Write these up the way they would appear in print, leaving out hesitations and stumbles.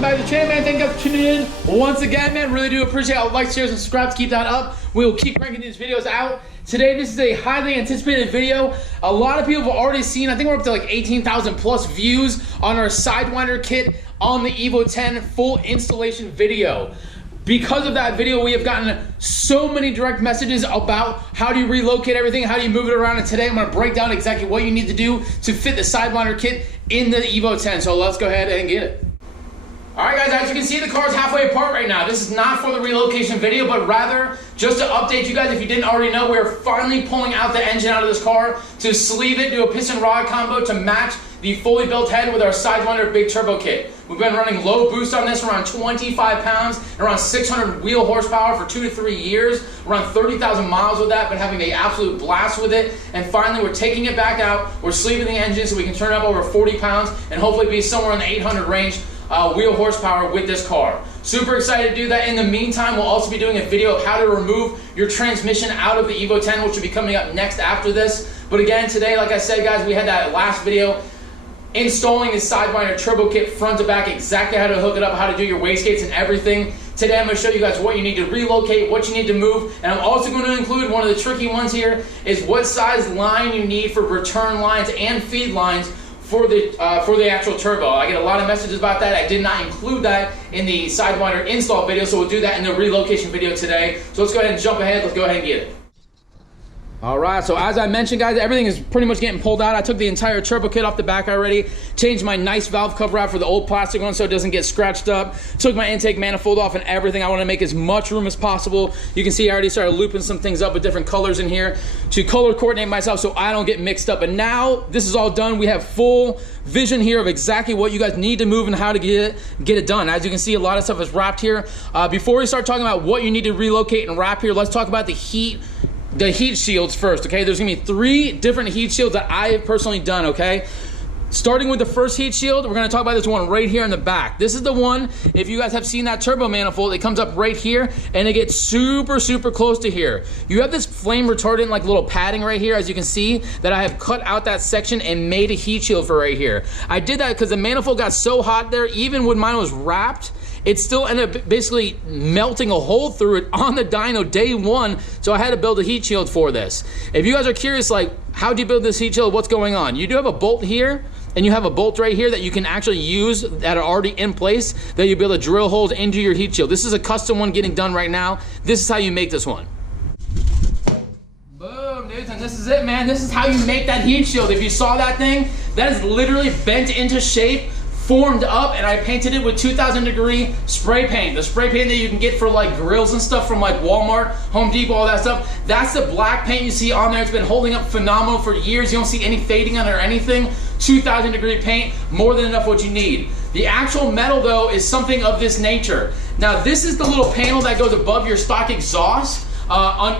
welcome back to the channel, man. Thank you guys for tuning in once again, man. Really do appreciate it. Like, share, and subscribe to keep that up. We will keep cranking these videos out. Today, this is a highly anticipated video. A lot of people have already seen, I think we're up to like 18,000 plus views on our Sidewinder kit on the Evo 10 full installation video. Because of that video, we have gotten so many direct messages about how do you relocate everything, how do you move it around, and today I'm gonna break down exactly what you need to do to fit the Sidewinder kit in the Evo 10. So let's go ahead and get it. All right, guys, as you can see, the car is halfway apart right now. This is not for the relocation video, but rather just to update you guys, if you didn't already know, we're finally pulling out the engine out of this car to sleeve it, do a piston rod combo to match the fully built head with our Sidewinder big turbo kit. We've been running low boost on this, around 25 pounds, and around 600 wheel horsepower for 2 to 3 years, around 30,000 miles with that, been having an absolute blast with it. And finally, we're taking it back out, we're sleeving the engine so we can turn it up over 40 pounds and hopefully be somewhere in the 800 range wheel horsepower with this car. Super excited to do that. In the meantime, we'll also be doing a video of how to remove your transmission out of the Evo 10, which will be coming up next after this. But again, today, like I said, guys, we had that last video installing the Sidewinder turbo kit front to back, exactly how to hook it up, how to do your wastegates and everything. Today I'm going to show you guys what you need to relocate, what you need to move, and I'm also going to include one of the tricky ones here is what size line you need for return lines and feed lines for the actual turbo. I get a lot of messages about that. I did not include that in the Sidewinder install video, so we'll do that in the relocation video today. So let's go ahead and jump ahead. Let's go ahead and get it. All right, so as I mentioned, guys, everything is pretty much getting pulled out. I took the entire turbo kit off the back already, changed my nice valve cover out for the old plastic one so it doesn't get scratched up, took my intake manifold off and everything. I want to make as much room as possible. You can see I already started looping some things up with different colors in here to color coordinate myself so I don't get mixed up. And now this is all done. We have full vision here of exactly what you guys need to move and how to get it done. As you can see, a lot of stuff is wrapped here. Before we start talking about what you need to relocate and wrap here, let's talk about the heat shields first, okay? There's gonna be 3 different heat shields that I have personally done, okay? Starting with the first heat shield, we're gonna talk about this one right here in the back. This is the one, if you guys have seen that turbo manifold, it comes up right here and it gets super, super close to here. You have this flame retardant like little padding right here, as you can see, that I have cut out that section and made a heat shield for right here. I did that because the manifold got so hot there, even when mine was wrapped, it still ended up basically melting a hole through it on the dyno day one, so I had to build a heat shield for this. If you guys are curious, like, how do you build this heat shield, what's going on? You do have a bolt here, and you have a bolt right here that you can actually use that are already in place that you'll be able to drill holes into your heat shield. This is a custom one getting done right now. This is how you make this one. Boom, dudes, and this is it, man. This is how you make that heat shield. If you saw that thing, that is literally bent into shape, formed up, and I painted it with 2000 degree spray paint. The spray paint that you can get for like grills and stuff from like Walmart, Home Depot, all that stuff. That's the black paint you see on there. It's been holding up phenomenal for years. You don't see any fading on it or anything. 2000 degree paint, more than enough what you need. The actual metal though is something of this nature. Now this is the little panel that goes above your stock exhaust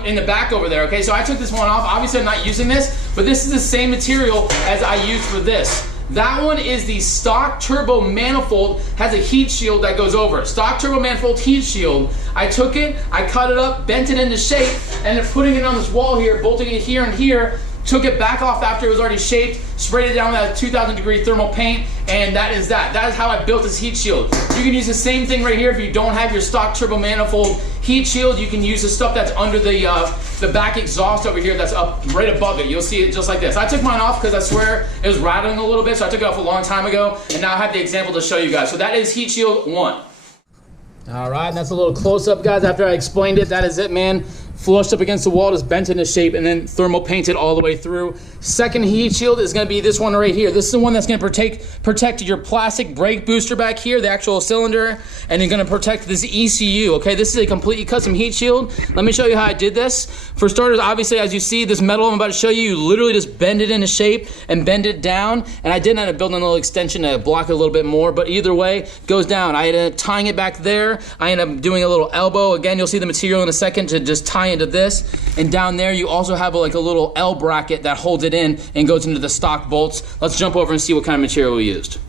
in the back over there, okay? So I took this one off. Obviously I'm not using this, but this is the same material as I used for this. That one is the stock turbo manifold, has a heat shield that goes over it. Stock turbo manifold heat shield. I took it, I cut it up, bent it into shape, and then putting it on this wall here, bolting it here and here, took it back off after it was already shaped, sprayed it down with that 2000 degree thermal paint, and that is that. That is how I built this heat shield. You can use the same thing right here if you don't have your stock turbo manifold heat shield. You can use the stuff that's under the back exhaust over here that's up right above it. You'll see it just like this. I took mine off because I swear it was rattling a little bit, so I took it off a long time ago, and now I have the example to show you guys. So that is heat shield 1. All right, and that's a little close-up, guys. After I explained it, that is it, man. Flushed up against the wall, just bent into shape, and then thermal painted all the way through. Second heat shield is going to be this one right here. This is the one that's going to protect your plastic brake booster back here, the actual cylinder, and you're going to protect this ECU, okay? This is a completely custom heat shield. Let me show you how I did this. For starters, obviously, as you see, this metal I'm about to show you, you literally just bend it into shape and bend it down, and I did end up building a little extension to block it a little bit more, but either way, it goes down. I ended up tying it back there. I ended up doing a little elbow. Again, you'll see the material in a second to just tie into this, and down there you also have like a little L bracket that holds it in and goes into the stock bolts. Let's jump over and see what kind of material we used.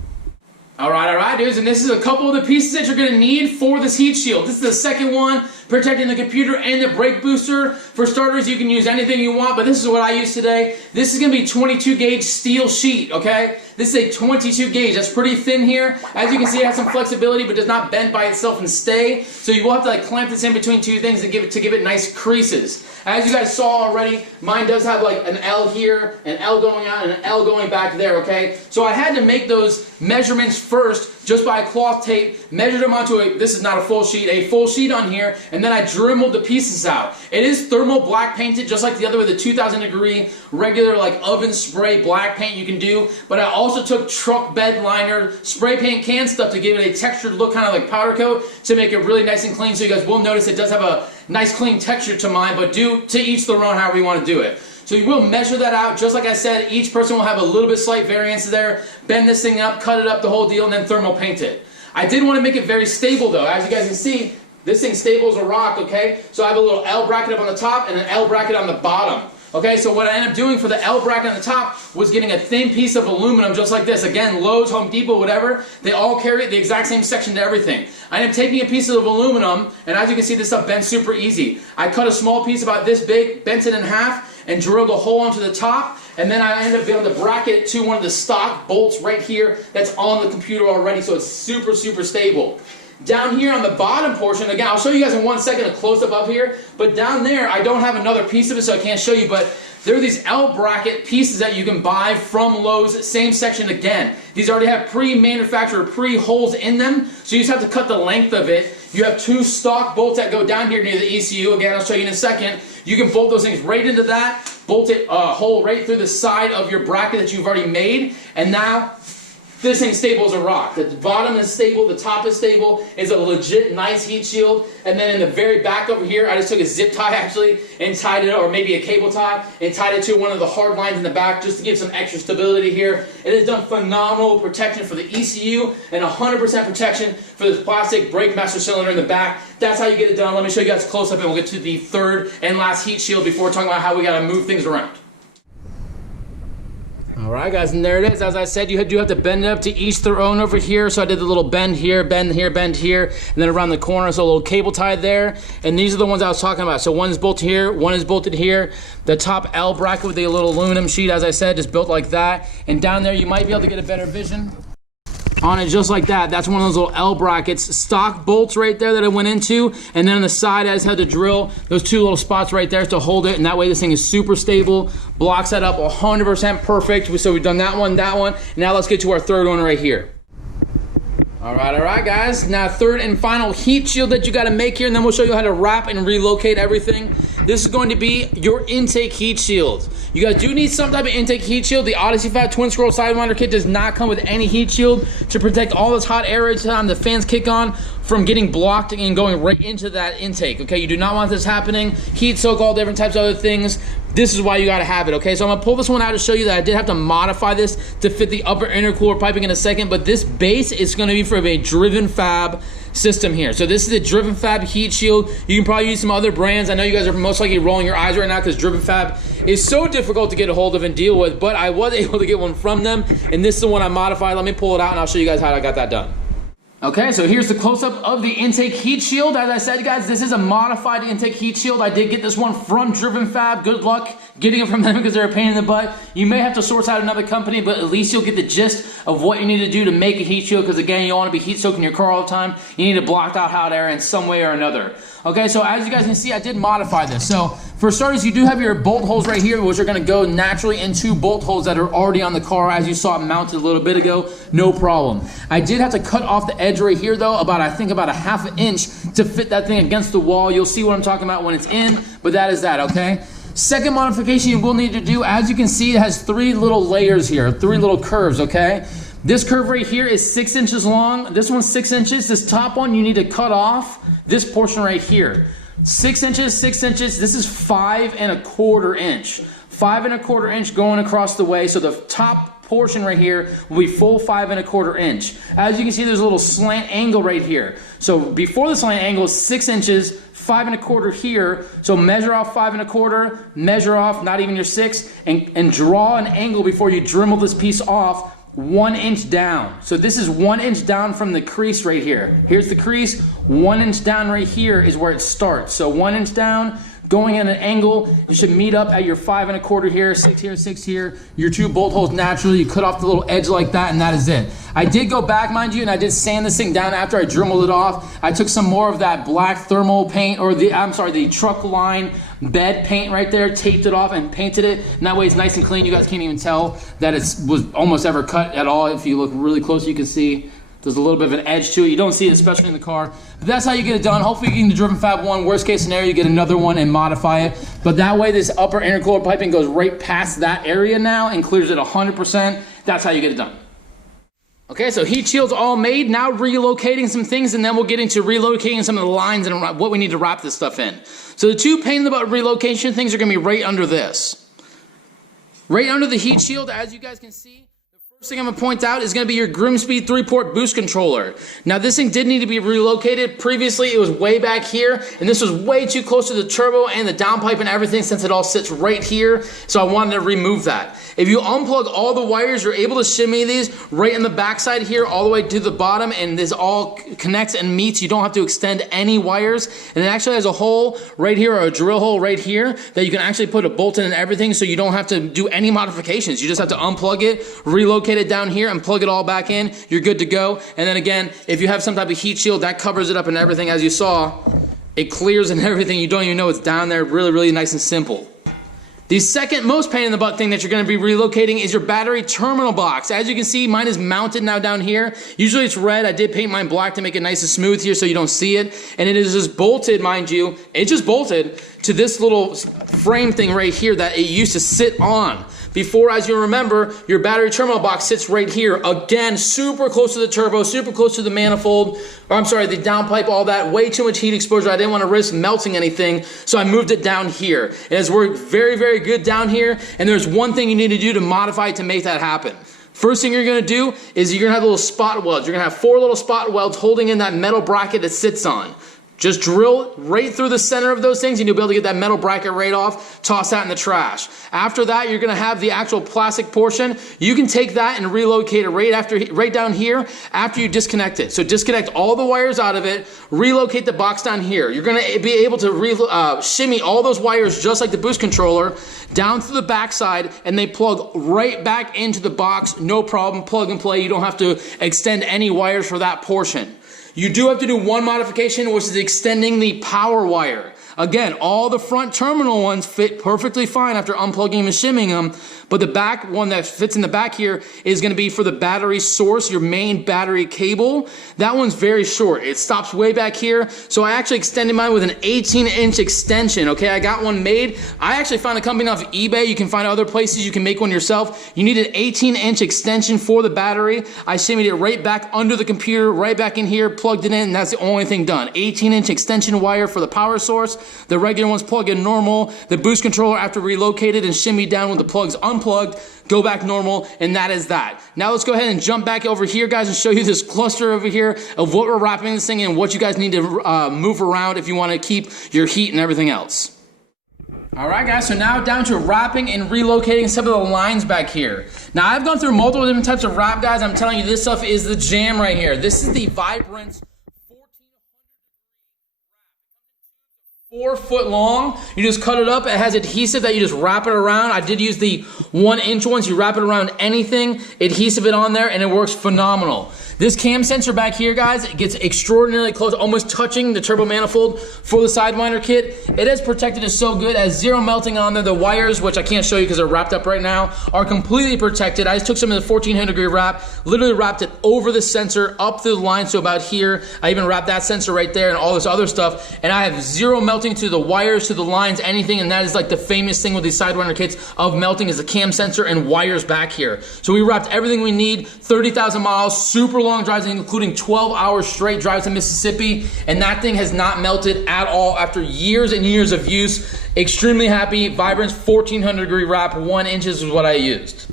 All right, dudes, and this is a couple of the pieces that you're gonna need for this heat shield. This is the second one. protecting the computer and the brake booster. For starters, you can use anything you want, but this is what I use today. This is going to be 22 gauge steel sheet, okay? This is a 22 gauge. That's pretty thin here. As you can see, it has some flexibility, but does not bend by itself and stay. So you will have to like clamp this in between two things to give it nice creases. As you guys saw already, mine does have like an L here, an L going out, and an L going back there, okay? So I had to make those measurements first just by cloth tape, measured them onto this is not a full sheet on here, and then I dremeled the pieces out. It is thermal black painted, just like the other with the 2000 degree regular like oven spray black paint you can do, but I also took truck bed liner, spray paint can stuff to give it a textured look, kind of like powder coat, to make it really nice and clean. So you guys will notice it does have a nice clean texture to mine, but do to each their own however you want to do it. So you will measure that out, just like I said, each person will have a little bit slight variance there, bend this thing up, cut it up, the whole deal, and then thermal paint it. I did want to make it very stable though. As you guys can see, this thing's stable as a rock, okay? So I have a little L bracket up on the top and an L bracket on the bottom. Okay, so what I ended up doing for the L bracket on the top was getting a thin piece of aluminum just like this. Again, Lowe's, Home Depot, whatever, they all carry the exact same section to everything. I ended up taking a piece of aluminum, and as you can see, this stuff bends super easy. I cut a small piece about this big, bent it in half, and drilled a hole onto the top, and then I ended up being able to bracket to one of the stock bolts right here that's on the computer already, so it's super, super stable. Down here on the bottom portion, again, I'll show you guys in 1 second a close-up up here, but down there, I don't have another piece of it, so I can't show you, but there are these L bracket pieces that you can buy from Lowe's, same section again. These already have pre-manufactured, pre-holes in them, so you just have to cut the length of it. You have two stock bolts that go down here near the ECU, again, I'll show you in a second. You can bolt those things right into that, bolt it hole right through the side of your bracket that you've already made, and now this thing's stable as a rock. The bottom is stable, the top is stable. It's a legit nice heat shield. And then in the very back over here, I just took a zip tie actually and tied it, or maybe a cable tie, and tied it to one of the hard lines in the back just to give some extra stability here. It has done phenomenal protection for the ECU and 100% protection for this plastic brake master cylinder in the back. That's how you get it done. Let me show you guys close up and we'll get to the third and last heat shield before talking about how we gotta move things around. Alright guys, and there it is. As I said, you do have to bend it up to each their own over here. So I did the little bend here, bend here, bend here, and then around the corner, so a little cable tie there. And these are the ones I was talking about. So one is bolted here, one is bolted here. The top L bracket with the little aluminum sheet, as I said, is built like that. And down there, you might be able to get a better vision on it just like that. That's one of those little L brackets, stock bolts right there that I went into, and then on the side I just had to drill those two little spots right there to hold it, and that way this thing is super stable, blocks that up 100% perfect. So we've done that one. Now let's get to our third one right here. All right, guys. Now, third and final heat shield that you got to make here, and then we'll show you how to wrap and relocate everything. This is going to be your intake heat shield. You guys do need some type of intake heat shield. The Odyssey Fab Twin Scroll Sidewinder kit does not come with any heat shield to protect all this hot air every time the fans kick on from getting blocked and going right into that intake, okay? You do not want this happening. Heat soak, all different types of other things. This is why you gotta have it, okay? So I'm gonna pull this one out to show you that I did have to modify this to fit the upper intercooler piping in a second, but this base is gonna be for a Driven Fab system here. So this is a Driven Fab heat shield. You can probably use some other brands. I know you guys are most likely rolling your eyes right now because Driven Fab is so difficult to get a hold of and deal with, but I was able to get one from them, and this is the one I modified. Let me pull it out and I'll show you guys how I got that done. Okay, so here's the close-up of the intake heat shield. As I said, guys, this is a modified intake heat shield. I did get this one from Driven Fab. Good luck getting it from them because they're a pain in the butt. You may have to source out another company, but at least you'll get the gist of what you need to do to make a heat shield, because again, you don't want to be heat soaking your car all the time. You need to block out hot air in some way or another. Okay, so as you guys can see, I did modify this. So for starters, you do have your bolt holes right here, which are gonna go naturally into bolt holes that are already on the car, as you saw it mounted a little bit ago, no problem. I did have to cut off the edge right here though, I think about a ½ inch to fit that thing against the wall. You'll see what I'm talking about when it's in, but that is that, okay? Second modification you will need to do, as you can see, it has 3 little layers here, 3 little curves, okay? This curve right here is 6 inches long. This one's 6 inches. This top one, you need to cut off this portion right here. 6 inches, 6 inches. This is 5¼ inch. 5¼ inch going across the way. So the top portion right here will be full 5¼ inch. As you can see, there's a little slant angle right here. So before the slant angle is 6 inches, 5¼ here. So measure off 5¼ measure off, not even your 6, and draw an angle before you Dremel this piece off 1 inch down. So this is 1 inch down from the crease right here. Here's the crease, 1 inch down right here is where it starts. So 1 inch down, going at an angle, you should meet up at your 5 1/4 here, 6 here, 6 here, your 2 bolt holes naturally. You cut off the little edge like that, and that is it. I did go back, mind you, and I did sand this thing down after I dremeled it off. I took some more of that black thermal paint, or the truck line bed paint right there, taped it off and painted it, and that way it's nice and clean. You guys can't even tell that it was almost ever cut at all. If you look really close, you can see there's a little bit of an edge to it. You don't see it, especially in the car. But that's how you get it done. Hopefully you get the Driven Fab 1. Worst case scenario, you get another one and modify it. But that way this upper intercooler piping goes right past that area now and clears it 100%. That's how you get it done. Okay, so heat shield's all made. Now relocating some things, and then we'll get into relocating some of the lines and what we need to wrap this stuff in. So the 2 pain in the butt relocation things are gonna be right under this. Right under the heat shield, as you guys can see. First thing I'm gonna point out is gonna be your Grimspeed 3-port boost controller. Now this thing did need to be relocated. Previously it was way back here, and this was way too close to the turbo and the downpipe and everything, since it all sits right here, so I wanted to remove that. If you unplug all the wires, you're able to shimmy these right in the backside here all the way to the bottom, and this all connects and meets. You don't have to extend any wires, and it actually has a hole right here, or a drill hole right here, that you can actually put a bolt in and everything, so you don't have to do any modifications. You just have to unplug it, relocate it down here, and plug it all back in. You're good to go. And then again, if you have some type of heat shield, that covers it up and everything. As you saw, it clears and everything. You don't even know it's down there. Really, really nice and simple. The second most pain in the butt thing that you're going to be relocating is your battery terminal box. As you can see, mine is mounted now down here. Usually it's red. I did paint mine black to make it nice and smooth here so you don't see it. And it is just bolted, mind you. It's just bolted to this little frame thing right here that it used to sit on. Before, as you remember, your battery terminal box sits right here. Again, super close to the turbo, super close to the manifold, or I'm sorry, the downpipe, all that. Way too much heat exposure. I didn't want to risk melting anything, so I moved it down here. It has worked very, very good down here, and there's one thing you need to do to modify it to make that happen. First thing you're gonna do is you're gonna have little spot welds. You're gonna have 4 little spot welds holding in that metal bracket it sits on. Just drill right through the center of those things and you'll be able to get that metal bracket right off, toss that in the trash. After that, you're gonna have the actual plastic portion. You can take that and relocate it right down here after you disconnect it. So disconnect all the wires out of it, relocate the box down here. You're gonna be able to shimmy all those wires just like the boost controller down through the backside, and they plug right back into the box, no problem, plug and play. You don't have to extend any wires for that portion. You do have to do one modification, which is extending the power wire. Again, all the front terminal ones fit perfectly fine after unplugging them and shimming them, but the back one that fits in the back here is going to be for the battery source, your main battery cable. That one's very short. It stops way back here, so I actually extended mine with an 18-inch extension, okay? I got one made. I actually found a company off eBay. You can find other places you can make one yourself. You need an 18-inch extension for the battery. I shimmied it right back under the computer, right back in here, plugged it in, and that's the only thing done. 18-inch extension wire for the power source. The regular ones plug in normal. The boost controller, after relocated and shimmied down with the plugs unplugged, go back normal, and that is that. Now let's go ahead and jump back over here, guys, and show you this cluster over here of what we're wrapping this thing in and what you guys need to move around if you want to keep your heat and everything else. All right, guys, so now down to wrapping and relocating some of the lines back here. Now, I've gone through multiple different types of wrap, guys. I'm telling you, this stuff is the jam right here. This is the Vibrance 4 foot long. You just cut it up. It has adhesive that you just wrap it around. I did use the 1-inch ones. You wrap it around anything, adhesive it on there, and it works phenomenal. This cam sensor back here, guys, it gets extraordinarily close, almost touching the turbo manifold for the Sidewinder kit. It is protected, is so good, as zero melting on there. The wires, which I can't show you because they're wrapped up right now, are completely protected. I just took some of the 1400 degree wrap, literally wrapped it over the sensor, up the line, so about here. I even wrapped that sensor right there and all this other stuff, and I have zero melting to the wires, to the lines, anything, and that is like the famous thing with these Sidewinder kits of melting is the cam sensor and wires back here. So we wrapped everything we need, 30,000 miles, super long drives, including 12 hours straight drives to Mississippi, and that thing has not melted at all after years and years of use. Extremely happy. Vibrance 1400 degree wrap, 1 inch is what I used.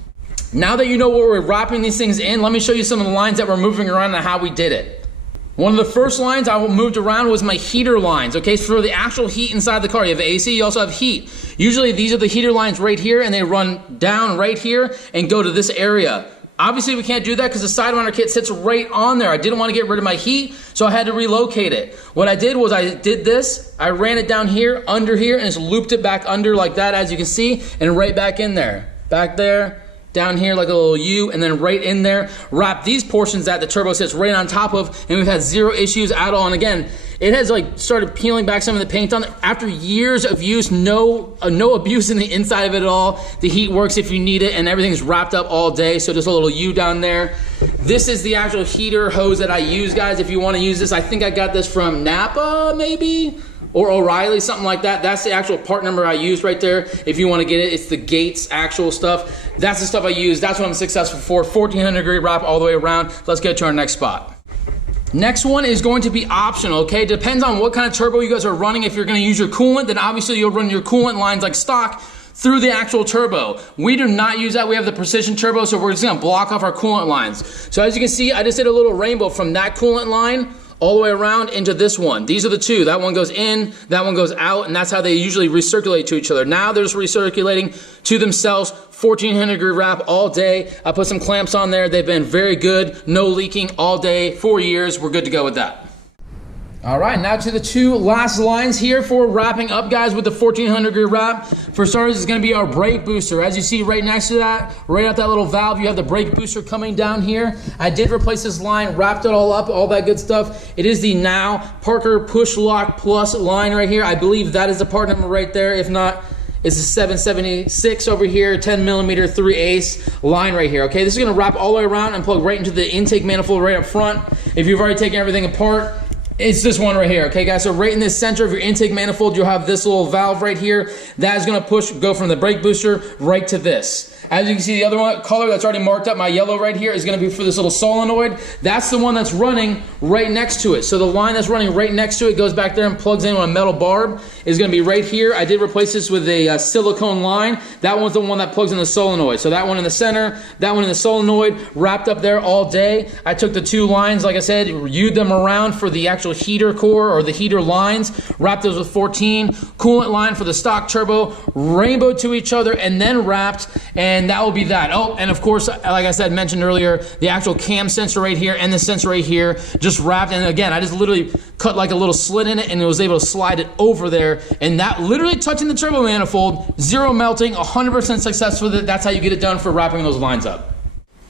Now that you know what we're wrapping these things in, let me show you some of the lines that we're moving around and how we did it. One of the first lines I moved around was my heater lines, okay? So for the actual heat inside the car, you have AC, you also have heat. Usually these are the heater lines right here, and they run down right here and go to this area. Obviously, we can't do that because the Sidewinder kit sits right on there. I didn't want to get rid of my heat, so I had to relocate it. What I did was I did this. I ran it down here, under here, and just looped it back under like that, as you can see, and right back in there. Back there, down here like a little U, and then right in there. Wrap these portions that the turbo sits right on top of, and we've had zero issues at all. And again, it has like started peeling back some of the paint on it. After years of use, no abuse in the inside of it at all. The heat works if you need it, and everything's wrapped up all day. So just a little U down there. This is the actual heater hose that I use, guys. If you want to use this, I think I got this from Napa, maybe, or O'Reilly, something like that. That's the actual part number I used right there. If you want to get it, it's the Gates actual stuff. That's the stuff I use. That's what I'm successful for. 1400 degree wrap all the way around. Let's get to our next spot. Next one is going to be optional, okay? Depends on what kind of turbo you guys are running. If you're gonna use your coolant, then obviously you'll run your coolant lines like stock through the actual turbo. We do not use that. We have the precision turbo, so we're just gonna block off our coolant lines. So as you can see, I just did a little rainbow from that coolant line all the way around into this one. These are the two. That one goes in, that one goes out, and that's how they usually recirculate to each other. Now they're just recirculating to themselves. 1400 degree wrap all day. I put some clamps on there. They've been very good. No leaking all day, 4 years. We're good to go with that. All right, now to the two last lines here for wrapping up, guys, with the 1400 degree wrap. For starters, it's gonna be our brake booster. As you see right next to that, right out that little valve, you have the brake booster coming down here. I did replace this line, wrapped it all up, all that good stuff. It is the now Parker Push Lock Plus line right here. I believe that is the part number right there. If not, it's a 776 over here, 10 millimeter 3/8 line right here, okay? This is gonna wrap all the way around and plug right into the intake manifold right up front. If you've already taken everything apart, it's this one right here, okay guys? So right in the center of your intake manifold, you'll have this little valve right here. That is gonna go from the brake booster right to this. As you can see, the other one color that's already marked up, my yellow right here, is gonna be for this little solenoid. That's the one that's running right next to it. So the line that's running right next to it goes back there and plugs in on a metal barb. Is gonna be right here. I did replace this with a silicone line. That one's the one that plugs in the solenoid. So that one in the center, that one in the solenoid, wrapped up there all day. I took the two lines, like I said, U'd them around for the actual heater core or the heater lines, wrapped those with 14, coolant line for the stock turbo, rainbowed to each other, and then wrapped, and that will be that. Oh, and of course, like I said, mentioned earlier, the actual cam sensor right here and the sensor right here, just wrapped, and again, I just literally cut like a little slit in it, and it was able to slide it over there, and that literally touching the turbo manifold, zero melting, 100% success with it. That's how you get it done for wrapping those lines up.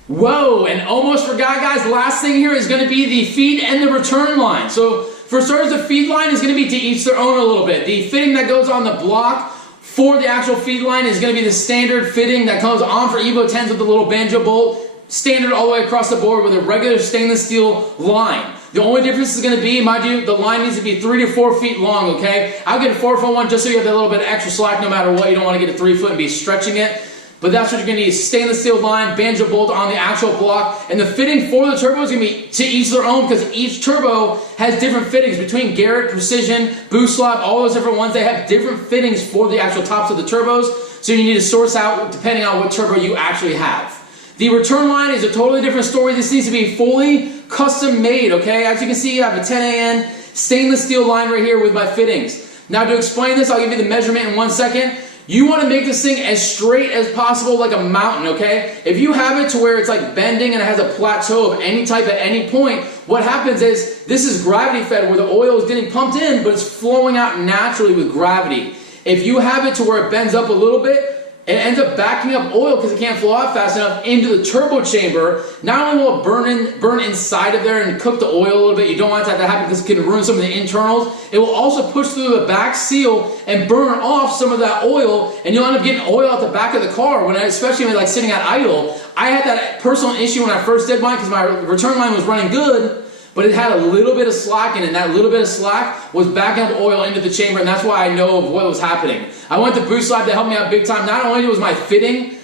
Whoa, and almost forgot, guys, last thing here is gonna be the feed and the return line. So for starters, the feed line is gonna be to each their own a little bit. The fitting that goes on the block for the actual feed line is gonna be the standard fitting that comes on for Evo 10s with the little banjo bolt, standard all the way across the board with a regular stainless steel line. The only difference is gonna be, mind you, the line needs to be 3 to 4 feet long, okay? I'll get a 4-foot one just so you have that little bit of extra slack no matter what. You don't wanna get a 3-foot and be stretching it. But that's what you're gonna need, stainless steel line, banjo bolt on the actual block. And the fitting for the turbo is gonna be to each their own because each turbo has different fittings between Garrett, Precision, Boost Lab, all those different ones. They have different fittings for the actual tops of the turbos. So you need to source out depending on what turbo you actually have. The return line is a totally different story. This needs to be fully custom made, okay? As you can see, I have a 10AN stainless steel line right here with my fittings. Now to explain this, I'll give you the measurement in 1 second. You want to make this thing as straight as possible, like a mountain, okay? If you have it to where it's like bending and it has a plateau of any type at any point, what happens is this is gravity fed where the oil is getting pumped in, but it's flowing out naturally with gravity. If you have it to where it bends up a little bit, it ends up backing up oil because it can't flow out fast enough into the turbo chamber. Not only will it burn inside of there and cook the oil a little bit, you don't want that to happen because it can ruin some of the internals. It will also push through the back seal and burn off some of that oil, and you'll end up getting oil out the back of the car, especially when like sitting at idle. I had that personal issue when I first did mine because my return line was running good, but it had a little bit of slack in it, and that little bit of slack was backing up oil into the chamber, and that's why I know of what was happening. I went to Boost Lab to help me out big time. Not only was my fitting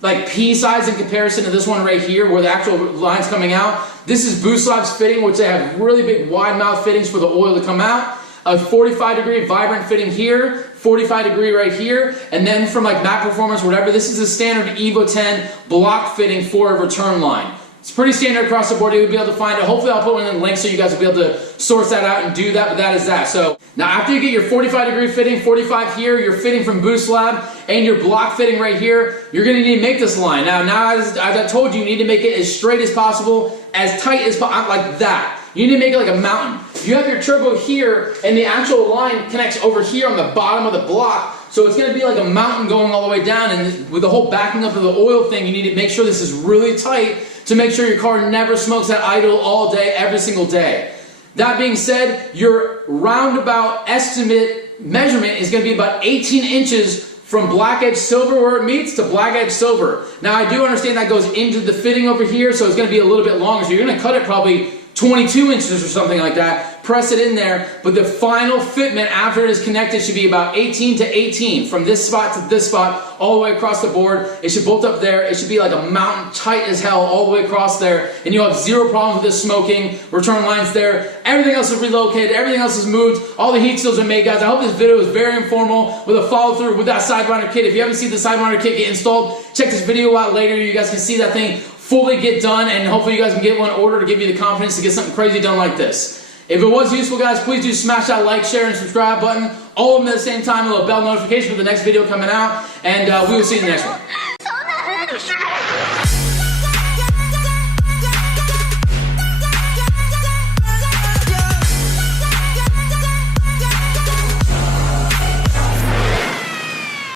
like pea size in comparison to this one right here where the actual line's coming out, this is Boost Lab's fitting, which they have really big wide mouth fittings for the oil to come out. A 45 degree vibrant fitting here, 45 degree right here, and then from like Mac Performance, whatever, this is a standard Evo 10 block fitting for a return line. It's pretty standard across the board. You'll be able to find it. Hopefully I'll put one in the link so you guys will be able to source that out and do that, but that is that. So now after you get your 45-degree fitting, 45 here, your fitting from Boost Lab, and your block fitting right here, you're going to need to make this line. Now as I told you need to make it as straight as possible, as tight as possible, like that. You need to make it like a mountain. You have your turbo here, and the actual line connects over here on the bottom of the block. So it's going to be like a mountain going all the way down, and with the whole backing up of the oil thing, you need to make sure this is really tight to make sure your car never smokes at idle all day, every single day. That being said, your roundabout estimate measurement is going to be about 18 inches from black edge silver where it meets to black edge silver. Now I do understand that goes into the fitting over here, so it's going to be a little bit longer, so you're going to cut it probably 22 inches or something like that, press it in there, but the final fitment after it is connected should be about 18 to 18 from this spot to this spot all the way across the board. It should bolt up there. It should be like a mountain, tight as hell all the way across there, and you'll have zero problems with this smoking. Return lines there. Everything else is relocated. Everything else is moved. All the heat seals are made, guys. I hope this video was very informal with a follow through with that Sidewinder kit. If you haven't seen the Sidewinder kit get installed, check this video out later. You guys can see that thing fully get done, and hopefully you guys can get one order to give you the confidence to get something crazy done like this. If it was useful, guys, please do smash that like, share, and subscribe button. All of them at the same time, a little bell notification for the next video coming out, and we will see you in the next one.